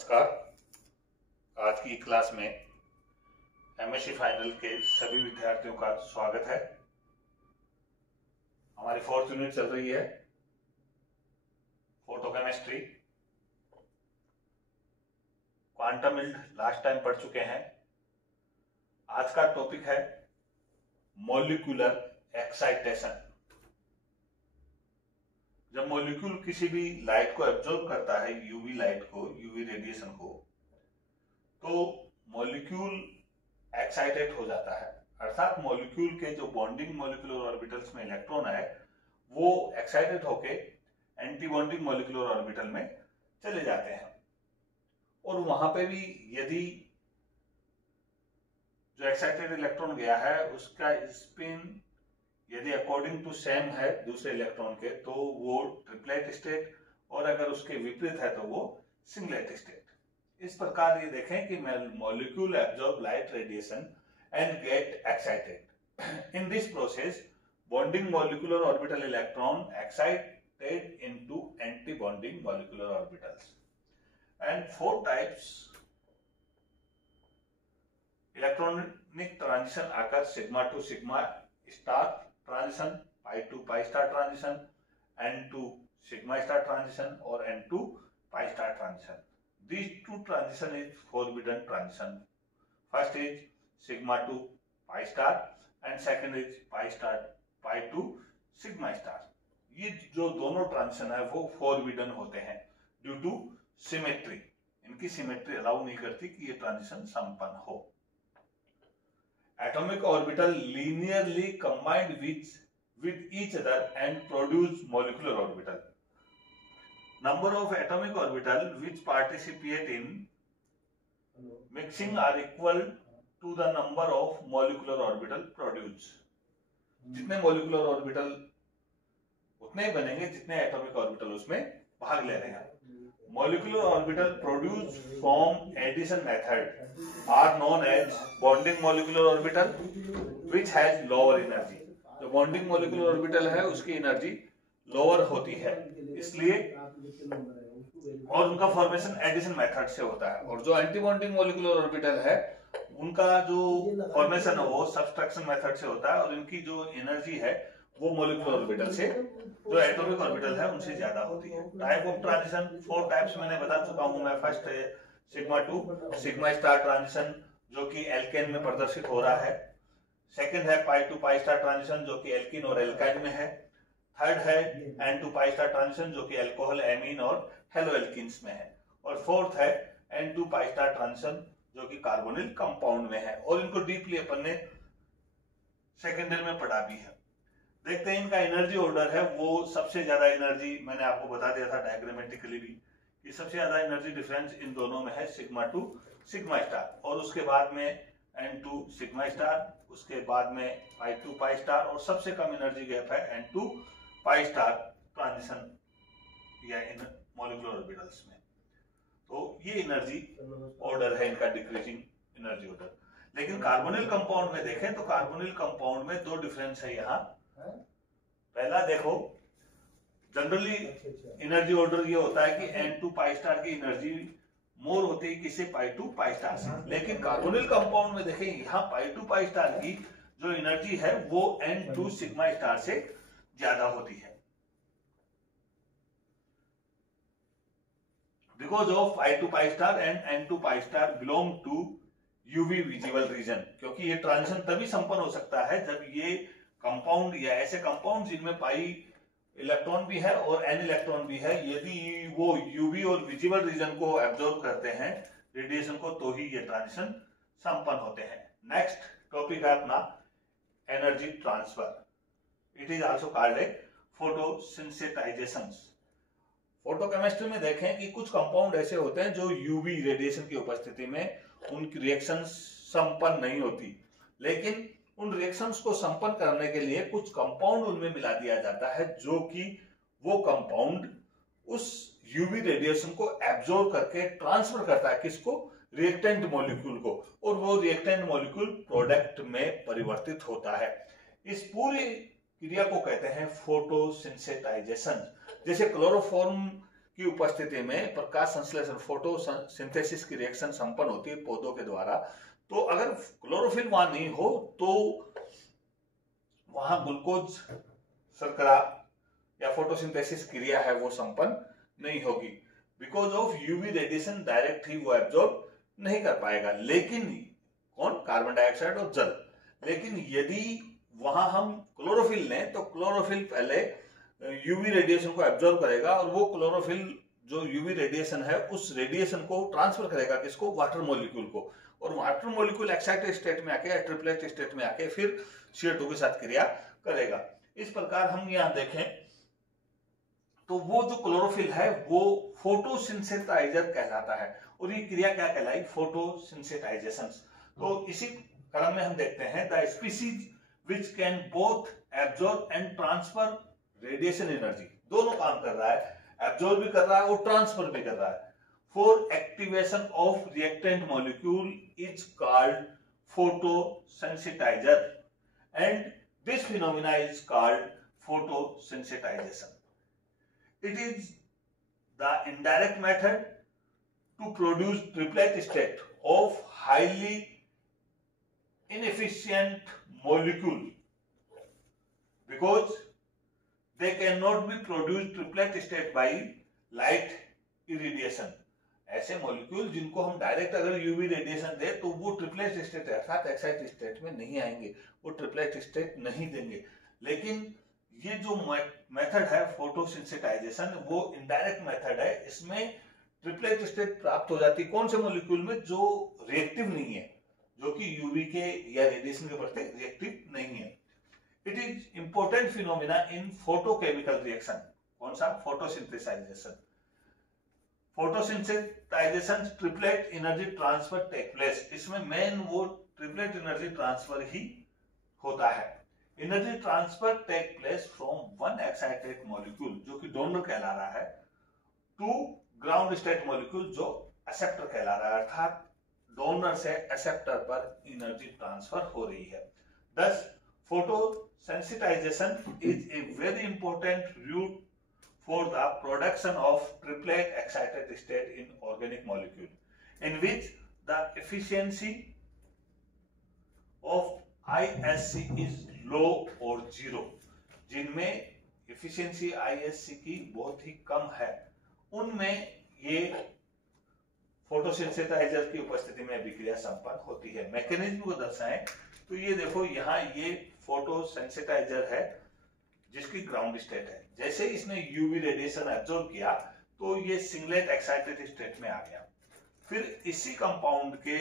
नमस्कार। आज की क्लास में एमएससी फाइनल के सभी विद्यार्थियों का स्वागत है। हमारी 4th यूनिट चल रही है photochemistry. Quantum field last time पढ़ चुके हैं। आज का टॉपिक है मॉलिक्यूलर एक्साइटेशन। जब मॉलिक्यूल किसी भी लाइट को एब्जॉर्ब करता है, यूवी लाइट को, यूवी रेडिएशन को, तो मॉलिक्यूल एक्साइटेड हो जाता है। अर्थात मॉलिक्यूल के जो बॉन्डिंग मॉलिक्यूलर ऑर्बिटल्स में इलेक्ट्रॉन है वो एक्साइटेड होके एंटी बॉन्डिंग मॉलिक्यूलर ऑर्बिटल में चले जाते हैं। और वहां पे भी यदि जो एक्साइटेड इलेक्ट्रॉन गया है उसका स्पिन यदि अकॉर्डिंग टू सेम है दूसरे इलेक्ट्रॉन के, तो वो ट्रिपलेट स्टेट, और अगर उसके विपरीत है तो वो सिंगलेट स्टेट। इस प्रकार ये देखें कि molecule absorb light radiation and get excited. In this process bonding molecular orbital electron excited into anti bonding molecular orbitals. And 4 types electronic transition आकर sigma to sigma star transition, pi to pi star transition, n to sigma star transition और n to pi star transition. These two transition is forbidden transition. First is sigma to pi star and second is pi star pi to sigma star. ये जो दोनों transition है वो forbidden होते हैं due to symmetry. इनकी symmetry allow नहीं करती कि ये ट्रांजिशन संपन्न हो। Atomic orbital linearly combined with each other and produce molecular orbital. Number of atomic orbital which participate in mixing are equal to the number of molecular orbital produced. जितने molecular orbital उतने ही बनेंगे जितने atomic orbital उसमें भाग ले रहे हैं। Molecular orbital produced from addition method are known as bonding molecular orbital, which has lower energy. जो bonding molecular orbital है उसकी एनर्जी लोअर होती है, इसलिए और उनका फॉर्मेशन एडिशन मेथड से होता है। और जो एंटी बॉन्डिंग मोलिकुलर ऑर्बिटल है उनका जो फॉर्मेशन है वो सब्सट्रैक्शन मेथड से होता है, और इनकी जो एनर्जी है वो मोलिकुलर ऑर्बिटल से, जो एटॉमिक ऑर्बिटल है उनसे ज्यादा होती है। टाइप ऑफ ट्रांजिशन 4 टाइप्स मैंने बता चुका हूं मैं। फर्स्ट है sigma to sigma star transition जो कि एल्केन में प्रदर्शित हो रहा है। सेकंड है pi to pi star transition जो कि एल्कीन और एल्काइन में है। थर्ड है n to pi star transition जो कि अल्कोहल, एमीन और हेलो एल्कीन्स में है। और फोर्थ है n to pi star transition जो कि कार्बोनिल कंपाउंड में है। और इनको डीपली अपन ने सेकेंड ईयर में पढ़ा भी है। देखते हैं इनका एनर्जी ऑर्डर है वो। सबसे ज्यादा एनर्जी मैंने आपको बता दिया था डायग्रामेटिकली भी कि सबसे ज्यादा एनर्जी डिफरेंस इन दोनों में है सिग्मा टू सिग्मा स्टार, और उसके बाद में एन टू सिग्मा स्टार, उसके बाद में पाई टू पाई स्टार, और सबसे कम एनर्जी गैप है n to pi star transition या इन मॉलिक्यूलर ऑर्बिटल्स में। तो ये एनर्जी ऑर्डर है इनका, डिक्रीजिंग एनर्जी ऑर्डर। लेकिन कार्बोनिल कंपाउंड में देखें तो कार्बोनिल कंपाउंड में 2 डिफरेंस है यहाँ। पहला देखो, जनरली एनर्जी ऑर्डर ये होता है कि एन टू पाई स्टार की एनर्जी मोर होती है किसी पाई टू पाई स्टार से। लेकिन कार्बोनिल कंपाउंड में देखें यहाँ पाई टू पाई स्टार की जो एनर्जी है वो एन टू सिग्मा स्टार से ज्यादा होती है। Because of pi to pi star and n to pi star belong to UV visible region. क्योंकि ये ट्रांजिशन तभी संपन्न हो सकता है जब ये कंपाउंड या ऐसे कंपाउंड जिनमें पाई इलेक्ट्रॉन भी है और एन इलेक्ट्रॉन भी है, यदि वो यूवी और विजिबल रीजन को एब्जॉर्ब करते हैं रेडिएशन को, तो ही ये ट्रांजिशन संपन्न होते हैं। नेक्स्ट टॉपिक है अपना energy transfer. It is also called a photosensitisation. Photochemistry में देखें कि कुछ कंपाउंड ऐसे होते हैं जो यूवी रेडिएशन की उपस्थिति में उनकी रिएक्शन संपन्न नहीं होती, लेकिन उन रिएक्शंस को संपन्न करने के लिए कुछ कंपाउंड उनमें मिला दिया जाता है जो कि वो कंपाउंड उस यूवी रेडिएशन को एब्जॉर्ब करके ट्रांसफर करता है किसको, रिएक्टेंट मॉलिक्यूल को, और वो रिएक्टेंट मॉलिक्यूल प्रोडक्ट में परिवर्तित होता है। इस पूरी क्रिया को कहते हैं फोटोसिंथेसाइजेशन। जैसे क्लोरोफॉर्म की उपस्थिति में प्रकाश संश्लेषण फोटोसिंथेसिस की रिएक्शन संपन्न होती है पौधों के द्वारा। तो अगर क्लोरोफिल वहां नहीं हो तो वहां ग्लूकोज शर्करा या फोटोसिंथेसिस क्रिया है वो संपन्न नहीं होगी। Because of UV radiation direct ही वो एब्जॉर्ब नहीं कर पाएगा। लेकिन कौन? कार्बन डाइऑक्साइड और जल। लेकिन यदि वहां हम क्लोरोफिल लें तो क्लोरोफिल पहले यूवी रेडिएशन को एब्जॉर्ब करेगा और वो क्लोरोफिल जो यूवी रेडिएशन है उस रेडिएशन को ट्रांसफर करेगा किसको? वाटर मॉलिक्यूल को। और वाटर मॉलिक्यूल एक्साइटेड स्टेट में आके, ट्रिपलेट स्टेट में आके फिर CO2 के साथ क्रिया करेगा। इस प्रकार हम यहां देखें तो वो जो क्लोरोफिल है वो फोटोसिंथेसाइजर कहलाता है। और ये क्रिया क्या कहलाई? फोटोसिंथेसाइजेशन। तो इसी क्रम में हम देखते हैं the species which can both absorb and transfer radiation energy, दोनों काम कर रहा है, एब्जॉर्ब भी कर रहा है और ट्रांसफर भी कर रहा है। For activation of reactant molecule is called photosensitiser and this phenomena is called photosensitisation. It is the indirect method to produce triplet state of highly inefficient molecule because they cannot be produced triplet state by light irradiation. ऐसे molecule जिनको हम direct अगर UV radiation दे तो वो triplet state अर्थात excited state में नहीं आएंगे, वो ट्रिपलेट स्टेट नहीं देंगे। लेकिन ये जो मेथड है फोटोसिंथेसाइजेशन वो इनडायरेक्ट मेथड है। इसमें ट्रिपलेट स्टेट प्राप्त हो जाती है कौन से मॉलिक्यूल में? जो रिएक्टिव नहीं है, जो कि यूवी के या रेडिएशन के प्रति रिएक्टिव नहीं है। It is important phenomena in photochemical reaction. कौन सा? Photosensitisation. Photosensitisation triplet energy transfer take place. इसमें मेन वो ट्रिपलेट एनर्जी ट्रांसफर ही होता है। Energy transfer take place from one excited molecule जो कि डोनर कहला रहा है टू ग्राउंड स्टेट मॉलिक्यूल जो एक्सेप्टर कहला रहा है, अर्थात डोनर से एक्सेप्टर पर एनर्जी ट्रांसफर हो रही है। Thus, photosensitization is a very important route for the production of triplet excited state in organic molecule, in which the efficiency of ISC is low or zero. जिनमें efficiency ISC की बहुत ही कम है, उनमें ये फोटोसिंथेसाइजर की उपस्थिति में अभिक्रिया संपन्न होती है। मैकेनिज्म को दर्शाएं तो ये देखो, यहाँ ये फोटोसेंसिटाइजर है जिसकी ग्राउंड स्टेट है। जैसे इसने यूवी रेडिएशन एब्जॉर्ब किया तो ये सिंगलेट एक्साइटेड स्टेट में आ गया। फिर इसी कंपाउंड के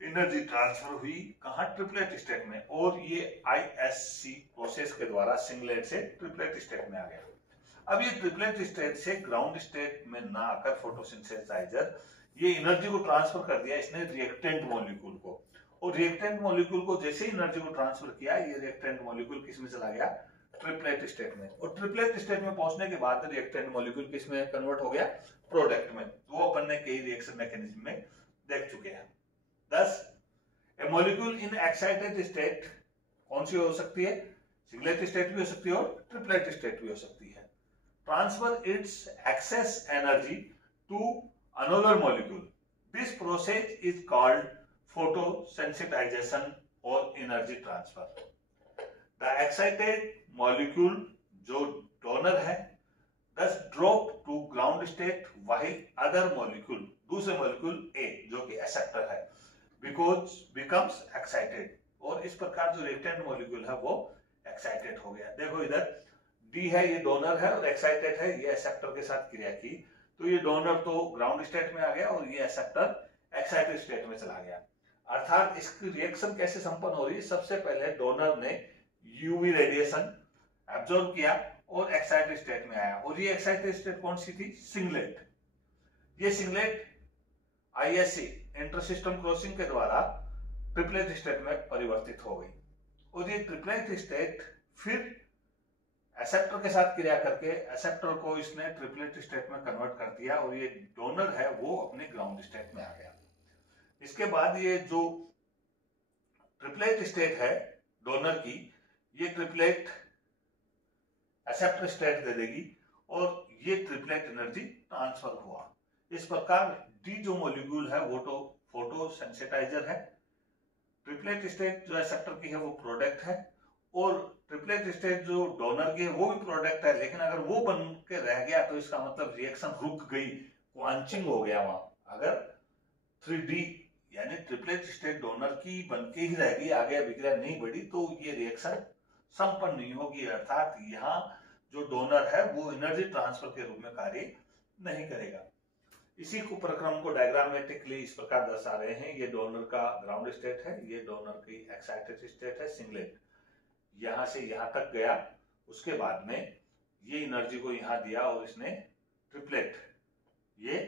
एनर्जी ट्रांसफर हुई कहाँ? ट्रिपलेट स्टेट में, और ये ISC प्रोसेस के द्वारा सिंगलेट से ट्रिपलेट स्टेट में आ गया। अब ये ट्रिपलेट स्टेट से ग्राउंड स्टेट में ना आकर फोटोसिंथेसाइजर ये एनर्जी को ट्रांसफर कर दिया इसने रिएक्टेंट मॉलिक्यूल को, और रिएक्टेंट मॉलिक्यूल को जैसे ही एनर्जी को ट्रांसफर किया ये रिएक्टेंट मॉलिक्यूल किस में चला गया? ट्रिपलेट स्टेट में। और ट्रिपलेट स्टेट में पहुंचने के बाद रिएक्टेंट मॉलिक्यूल किस में कन्वर्ट हो गया? प्रोडक्ट में। वो अपन ने कई रिएक्शन मैकेनिज्म में देख चुके हैं। Thus, a molecule in excited state कौन सी हो सकती है? सिंगलेट स्टेट भी हो सकती है और ट्रिपलेट स्टेट भी हो सकती है। Transfer its excess energy to another molecule. This process is called photosensitization or energy transfer. The excited molecule जो donor है thus drop to ground state while other molecule, दूसरे molecule A जो कि acceptor है becomes excited, और इस प्रकार जो reactant molecule है वो excited हो गया। देखो इधर D है, ये donor है, और excited है, ये acceptor के साथ क्रिया की तो ये डोनर तो ग्राउंड स्टेट में आ गया और ये एक्सेप्टर एक्साइटेड स्टेट में चला गया। अर्थात इसकी रिएक्शन कैसे संपन्न हो रही है? सबसे पहले डोनर ने यूवी रेडिएशन एब्जॉर्ब किया और एक्साइटेड स्टेट में आया, और ये एक्साइटेड स्टेट कौन सी थी? सिंगलेट। ये सिंगलेट ISC इंटरसिस्टम क्रॉसिंग के द्वारा ट्रिपलेट स्टेट में परिवर्तित हो गई, और ये ट्रिपलेट स्टेट फिर एक्सेप्टर के साथ क्रिया करके एक्सेप्टर को इसने ट्रिपलेट स्टेट में कन्वर्ट कर दिया, और ये डोनर है वो अपने ग्राउंड स्टेट में आ गया। इसके बाद ये जो ट्रिपलेट स्टेट है डोनर की, ये ट्रिपलेट एक्सेप्टर स्टेट दे देगी, और ये ट्रिपलेट एनर्जी ट्रांसफर हुआ। इस प्रकार डी जो मॉलिक्यूल है वो तो फोटो सेंसिटाइजर है, ट्रिपलेट स्टेट जो एक्सेप्टर की है वो प्रोडक्ट है, और ट्रिपलेट स्टेट जो डोनर की है वो भी प्रोडक्ट है। लेकिन अगर वो बन के रह गया तो इसका मतलब रिएक्शन रुक गई, क्वांचिंग हो गया वहां। अगर 3D यानी ट्रिपलेट स्टेट डोनर की बनके ही रह गई, आगे अभिक्रिया नहीं बढ़ी, तो ये रिएक्शन संपन्न नहीं होगी, अर्थात यहाँ जो डोनर है वो एनर्जी ट्रांसफर के रूप में कार्य नहीं करेगा। इसी को प्रक्रम को डायग्रामेटिकली इस प्रकार दर्शा रहे हैं। ये डोनर का ग्राउंड स्टेट है, ये डोनर की एक्साइटेड स्टेट है, सिंगलेट यहां से यहां तक गया, उसके बाद में ये एनर्जी को यहां दिया और इसने ट्रिपलेट, ये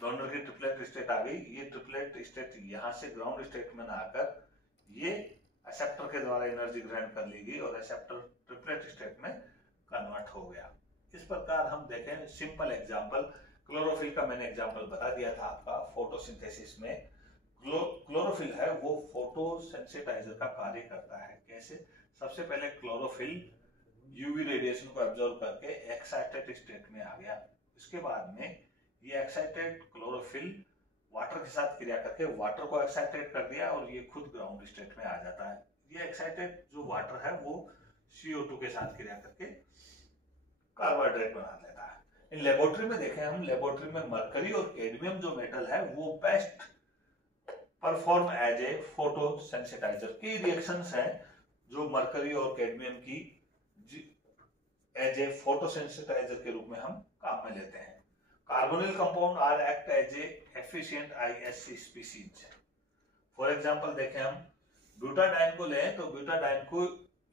डोनर की ट्रिपलेट स्टेट आ गई। ये ट्रिपलेट स्टेट यहां से ग्राउंड स्टेट में ना आकर ये एक्सेप्टर के द्वारा एनर्जी ग्रहण कर ली गई और एक्सेप्टर ट्रिपलेट स्टेट में कन्वर्ट हो गया। इस प्रकार हम देखें सिंपल एग्जांपल, क्लोरोफिल का मैंने एग्जांपल बता दिया था आपका। फोटोसिंथेसिस में क्लोरोफिल है वो फोटोसेंसिटाइजर का कार्य करता है। कैसे? सबसे पहले क्लोरोफिल यूवी रेडिएशन को एब्जॉर्ब करके एक्साइटेड स्टेट में आ गया। इसके बाद में ये एक्साइटेड क्लोरोफिल वाटर के साथ क्रिया करके वाटर को एक्साइटेड कर दिया और ये खुद ग्राउंड स्टेट में आ जाता है। ये एक्साइटेड जो वाटर है वो CO2 के साथ क्रिया करके कार्बोहाइड्रेट बना लेता है। इन लेबोरेटरी में देखें हम, लेबोरेटरी में मरकरी और कैडमियम जो मेटल है वो बेस्ट परफॉर्म एज ए फोटोसेंसिटाइजर की रिएक्शंस हैं, जो मरकरी और कैडमियम की एज ए फोटोसेंसिटाइजर के रूप में हम काम में लेते हैं। Carbonyl compound are act as a efficient ISC species. For example देखें हम ब्यूटाडाइन को लें तो ब्यूटाडाइन को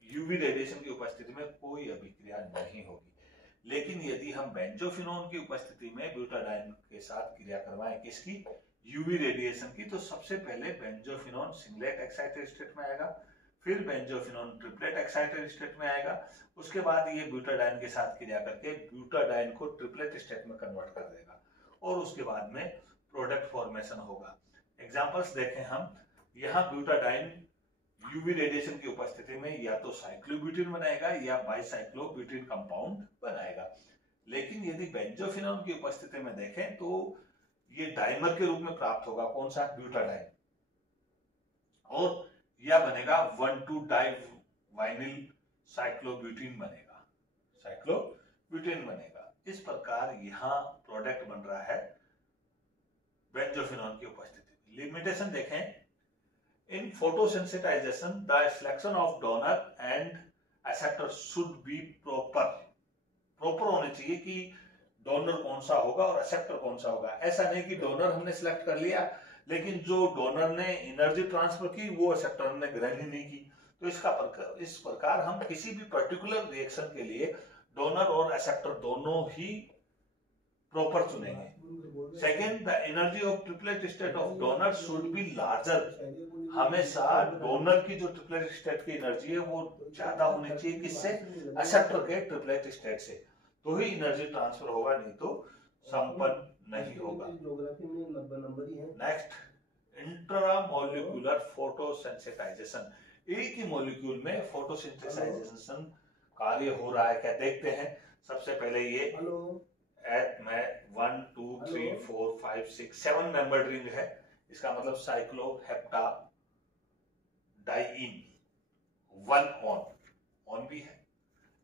यूवी रेडिएशन की उपस्थिति में कोई अभिक्रिया नहीं होगी। लेकिन यदि हम बेंजोफिनोन की उपस्थिति में ब्यूटाडाइन के साथ क्रिया करवाएं, किसकी? यूवी रेडिएशन की, तो सबसे पहले बेंजोफिनोन सिंगलेट एक्साइटेड स्टेट में आएगा, फिर बेंजोफिनोन ट्रिपलेट एक्साइटेड स्टेट में आएगा, उसके बाद ये ब्यूटाडाइन के साथ क्रिया करके ब्यूटाडाइन को ट्रिपलेट स्टेट में कन्वर्ट कर देगा और उसके बाद में प्रोडक्ट फॉर्मेशन होगा। एग्जांपल्स देखें हम, यहाँ ब्यूटाडाइन यूवी रेडिएशन की उपस्थिति में या तो साइक्लोब्यूटेन बनाएगा या बाइसाइक्लोब्यूटेन कंपाउंड बनाएगा। लेकिन यदि बेंजोफिनोन की उपस्थिति में देखें तो ये डाइमर के रूप में प्राप्त होगा, कौन सा? ब्यूटाडाइन, और यह बनेगा 1,2-डाइवाइनिल साइक्लोब्यूटेन बनेगा, साइक्लोब्यूटेन बनेगा। इस प्रकार यहाँ प्रोडक्ट बन रहा है बेंजोफिनोन की उपस्थिति में। लिमिटेशन देखें, in photosensitization the selection of donor and acceptor should be proper होने चाहिए कि डोनर कौन सा होगा और एक्सेप्टर कौन सा होगा। ऐसा नहीं कि डोनर हमने सिलेक्ट कर लिया लेकिन जो डोनर ने एनर्जी ट्रांसफर की वो एक्सेप्टर ने ग्रहण ही नहीं की। तो इस प्रकार हम किसी भी पर्टिकुलर रिएक्शन के लिए डोनर और एक्सेप्टर दोनों ही प्रॉपर चुनेंगे। Second, the energy of triplet state of donor should be larger. हमेशा डोनर की जो ट्रिपलेट स्टेट की एनर्जी है वो ज्यादा होनी चाहिए, किससे? एक्सेप्टर के ट्रिपलेट स्टेट से, तो ही एनर्जी ट्रांसफर होगा, नहीं तो संपन्न नहीं होगा। Next, intramolecular photosensitization. एक ही मॉलिक्यूल में फोटोसिंथेसाइजेशन कार्य हो रहा है क्या, देखते हैं। सबसे पहले ये मैं 1 2 3 4 5 6 7 मेंबर्ड रिंग है, इसका मतलब साइक्लोहेप्टा डाइइन 1 ऑन भी है।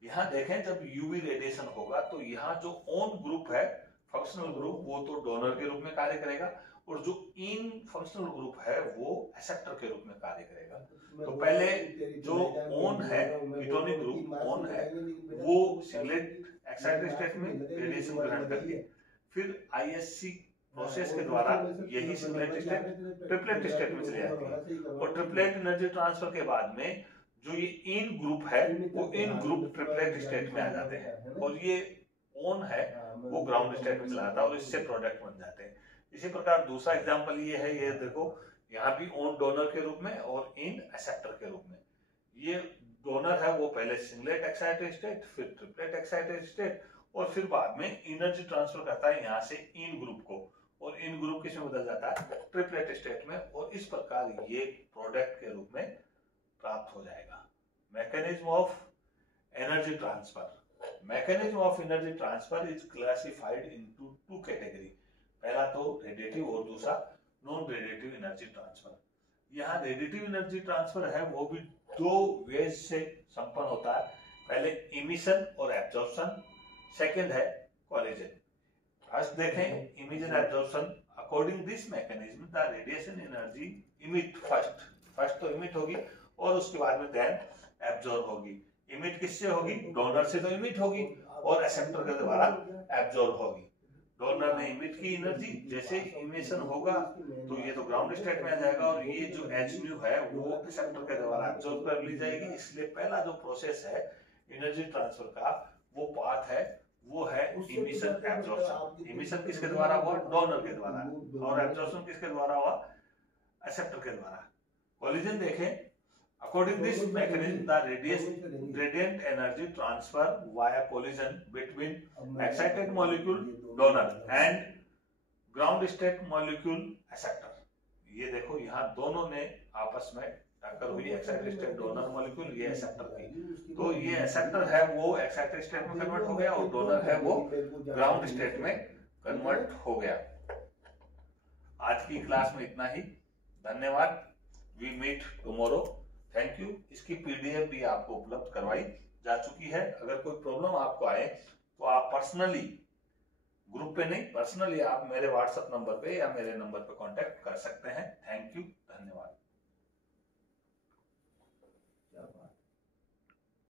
यहां देखें जब यूवी रेडिएशन होगा तो यहाँ जो ऑन ग्रुप है फंक्शनल ग्रुप वो तो डोनर के रूप में कार्य करेगा और जो इन फंक्शनल ग्रुप है वो एक्सेप्टर के रूप में कार्य करेगा। तो पहले जो ऑन है कीटोनिक ग्रुप ऑन है वो सिंगलेट एक्साइटेड स्टेट में रेडिएशन ग्रहण करती है, फिर ISC प्रोसेस के द्वारा यही सिंगलेट स्टेट ट्रिपलेट स्टेट में चले जाती है और ट्रिपलेट एनर्जी ट्रांसफर के बाद में जो ये इन ग्रुप है वो इन ग्रुप ट्रिपलेट स्टेट में आ जाते हैं और ये ऑन है वो ग्राउंड स्टेट में चला जाता है और इससे प्रोडक्ट बन जाते हैं। इसी प्रकार दूसरा एग्जांपल ये है, ये देखो यहाँ भी ऑन डोनर के रूप में और इन एक्सेप्टर के रूप में। ये डोनर है वो पहले सिंगलेट एक्साइटेड स्टेट फिर ट्रिपलेट एक्साइटेड स्टेट और फिर बाद में एनर्जी ट्रांसफर करता है यहाँ से इन ग्रुप को और इन ग्रुप किसमें बदल जाता है ट्रिपलेट स्टेट में और इस प्रकार ये प्रोडक्ट के रूप में प्राप्त हो जाएगा। Mechanism of energy transfer. Mechanism of energy transfer is classified into two category. पहला तो रेडिएटिव और दूसरा नॉन रेडिएटिव एनर्जी ट्रांसफर। यहाँ रेडिएटिव एनर्जी ट्रांसफर है वो भी दो वेज से संपन्न होता है। पहले इमिशन और एब्जॉर्प्शन, सेकंड है कोलिजन। फर्स्ट देखें emission absorption. According this mechanism the radiation energy emit first तो इमिट होगी और उसके बाद में देन एब्जॉर्ब होगी। इमिट किससे होगी? डोनर से तो इमिट होगी और एक्सेप्टर के द्वारा एब्जॉर्ब होगी। डोनर ने इमिट की एनर्जी, जैसे इमिशन होगा तो ये तो ग्राउंड स्टेट में आ जाएगा और ये जो एच म्यू है वो एक्सेप्टर के द्वारा एब्जॉर्ब कर ली जाएगी। इसलिए पहला जो प्रोसेस है एनर्जी ट्रांसफर का वो पाथ है वो है इमिशन एब्जॉर्प्शन। इमिशन किसके द्वारा हुआ? डोनर के द्वारा। और एब्जॉर्प्शन किसके द्वारा हुआ? एक्सेप्टर के द्वारा। कोलिजन देखें। According this mechanism, the radiant energy transfer via collision between excited molecule donor and ground state molecule acceptor। ये देखो यहाँ दोनों ने आपस में टक्कर हुई, एक्साइटेड स्टेट डोनर मॉलिक्यूल, ये एक्सेप्टर की। तो ये एक्सेप्टर है वो एक्साइटेड स्टेट में कन्वर्ट हो गया और डोनर है वो ग्राउंड स्टेट में कन्वर्ट हो गया। आज की क्लास में इतना ही। धन्यवाद। We meet tomorrow. Thank you. इसकी पीडीएफ भी आपको उपलब्ध करवाई जा चुकी है। अगर कोई प्रॉब्लम आपको आए तो आप पर्सनली, ग्रुप पे नहीं, पर्सनली आप मेरे व्हाट्सएप नंबर पे या मेरे नंबर पे कांटेक्ट कर सकते हैं। Thank you. धन्यवाद।